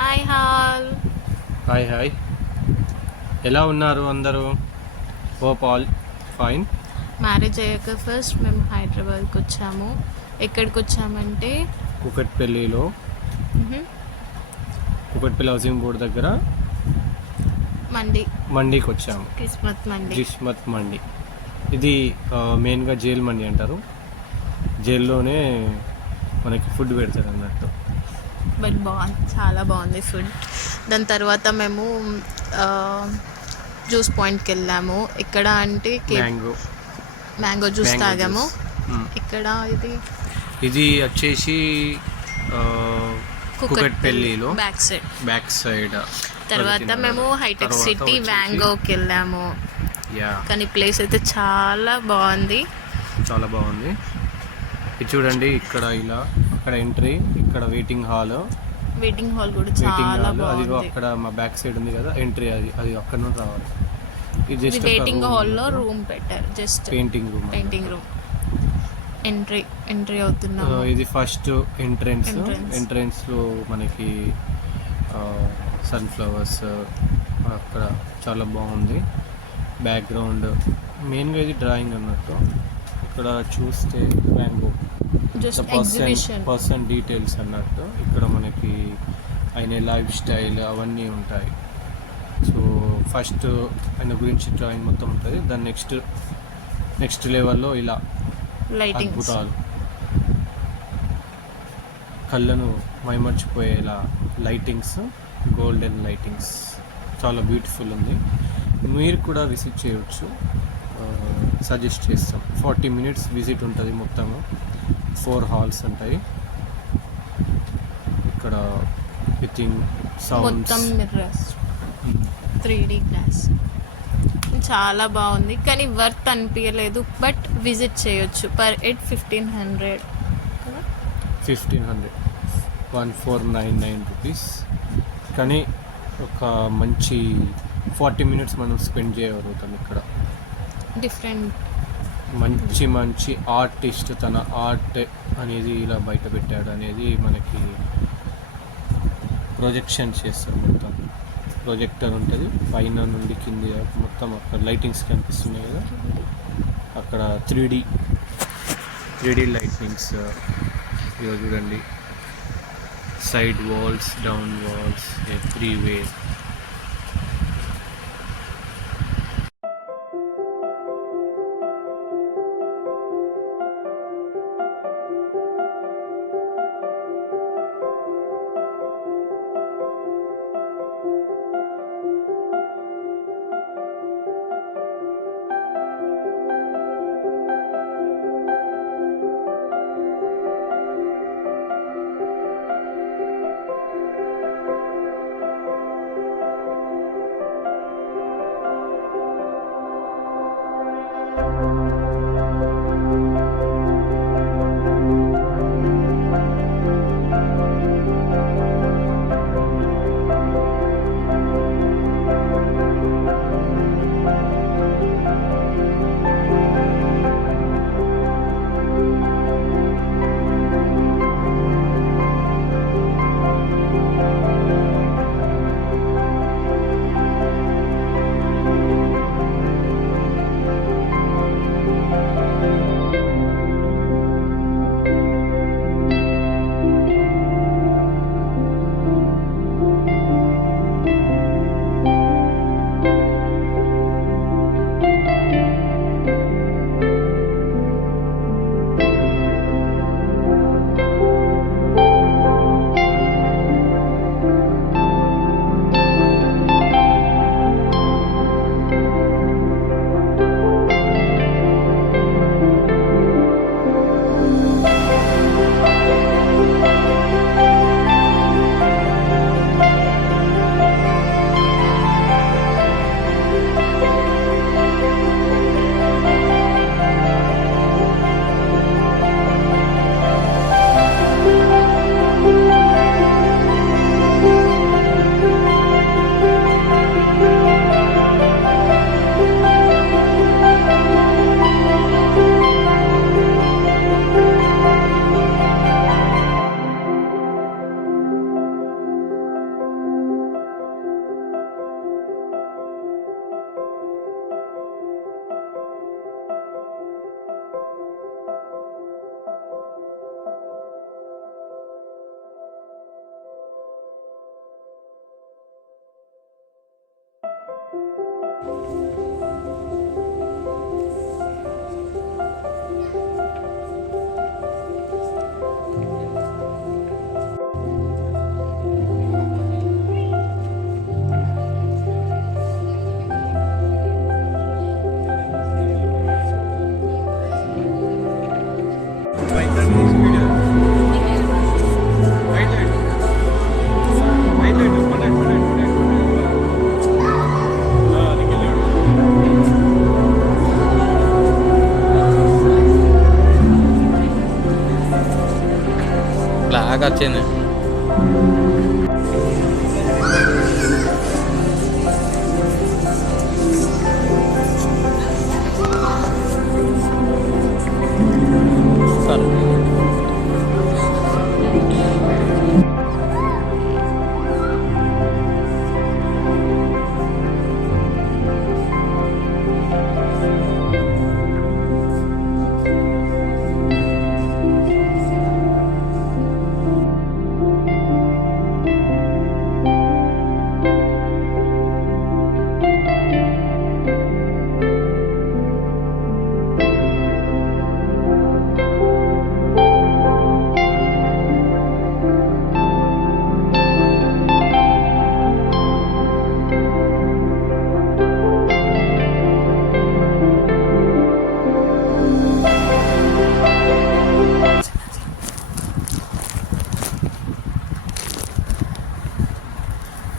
Hi hall. Hi hi, ఎలా ఉన్నారు అందరూ? Hope all fine. మ్యారేజ్ అయ్యాక ఫస్ట్ మేము హైదరాబాద్కి వచ్చాము. ఎక్కడికి వచ్చామంటే కుకట్పల్లిలో మ్హూ, కుకట్పల్లి హౌసింగ్ బోర్డ్ దగ్గర మండి, మండీకి వచ్చాము. కిస్మత్ మండి. జిస్మత్ మండి. ఇది మెయిన్గా జైల్ మండి అంటారు. జైల్లోనే మనకి ఫుడ్ పెడతారు అన్నట్టు. బట్ బాగుంది, చాలా బాగుంది ఫుడ్. దాని తర్వాత మేము జ్యూస్ పాయింట్కి వెళ్ళాము. ఇక్కడ అంటే మ్యాంగో మ్యాంగో జ్యూస్ మ్యాంగో తాగాము. జ్యూస్. ఇక్కడ ఇది వచ్చేసి కుకట్పల్లిలో బ్యాక్ సైడ్. Back side. తర్వాత మేము హైటెక్ సిటీ వ్యాంగోకి వెళ్ళాము. యా, కానీ ప్లేస్ అయితే చాలా బాగుంది. చాలా బాగుంది. ఇది చూడండి, ఇక్కడ ఇలా అక్కడ ఎంట్రీ, ఇక్కడ వెయిటింగ్ హాల్ కూడా చాలా అదిగో బాగుంది. అక్కడ మా బ్యాక్ సైడ్ ఉంది కదా ఎంట్రీ, అది అక్కడ నుండి రావాలి. ఇది జస్ట్ వెయిటింగ్ హాల్లో రూమ్ పెట్టారు, జస్ట్ పెయింటింగ్ రూమ్. ఎంట్రీ అవుతున్నాము. ఇది ఫస్ట్ ఎంట్రెన్స్. Entrance. ఎంట్రెన్స్ లో మనకి సన్ఫ్లవర్స్ అక్కడ చాలా బాగుంది. బ్యాక్గ్రౌండ్ మెయిన్గా ఇది డ్రాయింగ్ అన్నట్టు. ఇక్కడ చూస్తే mango just exhibition. Person details అన్నట్టు. ఇక్కడ మనకి ఆయన లైఫ్ స్టైల్ అవన్నీ ఉంటాయి. సో ఫస్ట్ ఆయన గురించి డ్రాయింగ్ మొత్తం ఉంటుంది. దాని నెక్స్ట్ లెవెల్లో ఇలా లైటింగ్స్, అద్భుతాలు, కళ్ళను మైమర్చిపోయేలా లైటింగ్స్, గోల్డెన్ లైటింగ్స్ చాలా బ్యూటిఫుల్ ఉంది. మీరు కూడా విజిట్ చేయవచ్చు, సజెస్ట్ చేస్తాం. 40 minutes విజిట్ ఉంటుంది. మొత్తము 4 halls ఉంటాయి. ఇక్కడ వితింగ్ సౌండ్స్, మొత్తం మిర్రర్స్, 3D గ్లాస్. చాలా బాగుంది కానీ వర్త్ అనిపించలేదు. బట్ విజిట్ చేయొచ్చు. Per head 1500. 1500, 1499 రూపీస్. కానీ ఒక మంచి 40 minutes మనం స్పెండ్ చేయగలుగుతాం ఇక్కడ. డిఫరెంట్ మంచి ఆర్టిస్ట్ తన ఆర్ట్ అనేది ఇలా బయట పెట్టాడు అనేది మనకి ప్రొజెక్షన్ చేస్తారు. మొత్తం ప్రొజెక్టర్ ఉంటుంది, పైన నుండి కింది మొత్తం అక్కడ లైటింగ్స్ కనిపిస్తున్నాయి కదా, అక్కడ 3D లైటింగ్స్. ఇవి చూడండి, side walls, down walls, every way.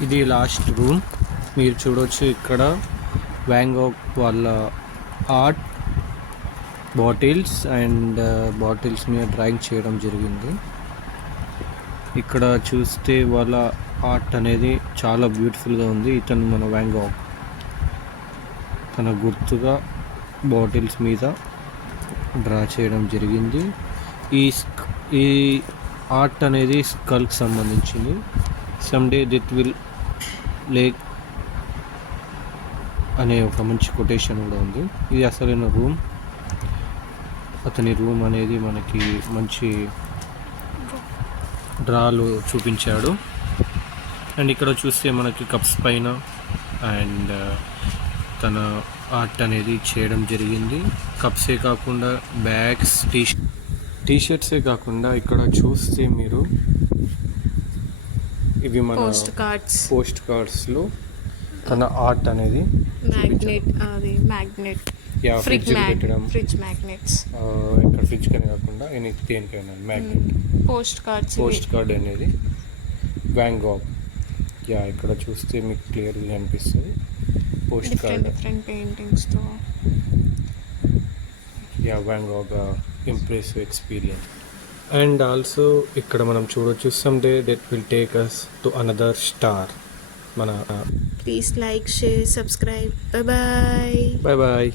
ఇది లాస్ట్ రూమ్. మీరు చూడవచ్చు ఇక్కడ వ్యాన్ గాగ్ వాళ్ళ ఆర్ట్ బాటిల్స్ మీద డ్రాయింగ్ చేయడం జరిగింది. ఇక్కడ చూస్తే వాళ్ళ ఆర్ట్ అనేది చాలా బ్యూటిఫుల్గా ఉంది. ఇతను మన వ్యాన్ గాగ్ తన గుర్తుగా బాటిల్స్ మీద డ్రా చేయడం జరిగింది. ఈ ఆర్ట్ అనేది స్కల్కి సంబంధించింది. సమ్డే దిట్ విల్ లేక్ అనే ఒక మంచి కొటేషన్ కూడా ఉంది. ఇది అసలైన రూమ్. అతని రూమ్ అనేది మనకి మంచి డ్రాలు చూపించాడు. అండ్ ఇక్కడ చూస్తే మనకి కప్స్ పైన అండ్ తన ఆర్ట్ అనేది చేయడం జరిగింది. కప్సే కాకుండా బ్యాగ్స్, టీషర్ట్సే కాకుండా ఇక్కడ చూస్తే మీరు ఇవి మన పోస్ట్ కార్డ్స్లో తన ఆర్ట్ అనేది మ్యాగ్నెట్ ఫ్రిడ్జ్ పెట్టడం, ఫ్రిడ్జ్ మ్యాగ్నెట్స్, ఇక్కడ ఫ్రిడ్జ్ కనే కాకుండా దేనికైనా మ్యాగ్నెట్ పోస్ట్ కార్డ్ అనేది వ్యాన్ గాగ్. ఇక్కడ చూస్తే మీకు క్లియర్గా అనిపిస్తుంది పోస్ట్ కార్డ్ డిఫరెంట్ పెయింటింగ్స్తో. Van Gogh impressive experience. And also ఇక్కడ మనం చూడొచ్చు someday that will take us to another star. మన please like, share, subscribe. Bye bye. Bye bye.